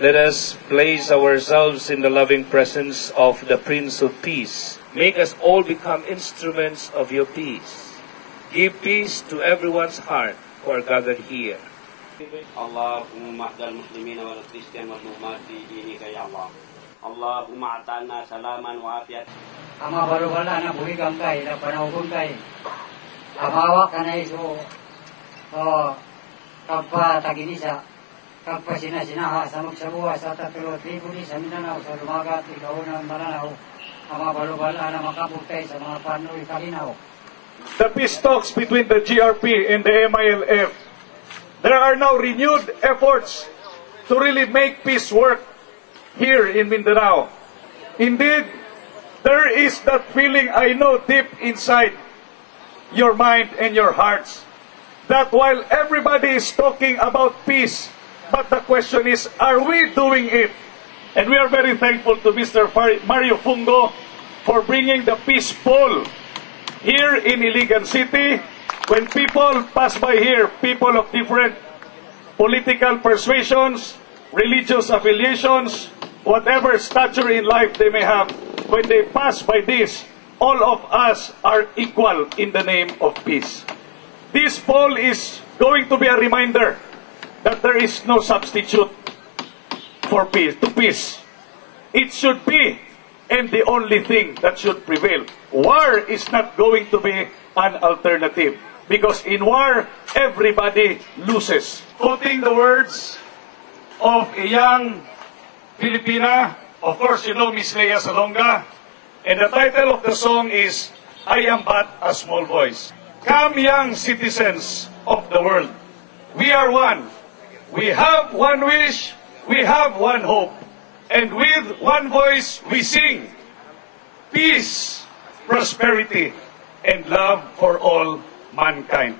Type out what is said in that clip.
Let us place ourselves in the loving presence of the Prince of Peace. Make us all become instruments of your peace. Give peace to everyone's heart who are gathered here. Allahumma ahdal muslimin wal Christian wal ummati dinika ya Allah. Allahumma atana salaman wa afiat. Ama baru-bala na buhigang kay, na panahukong kay. Amawa ka na iso, kapwa taginisa, kapwa sinasinaha sa magsabuha sa 3,000 ni sa Mindanao, sa Lumagat, ikaw na Mananaw. Ama baru-bala na makapugtay sa mga panoy kalinaw. The peace talks between the GRP and the MILF. There are now renewed efforts to really make peace work here in Mindanao. Indeed, there is that feeling I know deep inside your mind and your hearts that while everybody is talking about peace, but the question is, are we doing it? And we are very thankful to Mr. Mario Fungo for bringing the peace pole here in Iligan City. When people pass by here, people of different political persuasions, religious affiliations, whatever stature in life they may have, when they pass by this, all of us are equal in the name of peace. This poll is going to be a reminder that there is no substitute for peace, to peace. It should be, and the only thing that should prevail. War is not going to be an alternative, because in war, everybody loses. Quoting the words of a young Filipina, of course you know Miss Lea Salonga, and the title of the song is, I Am But a Small Voice. Come, young citizens of the world, we are one. We have one wish, we have one hope, and with one voice we sing, peace, prosperity, and love for all mankind.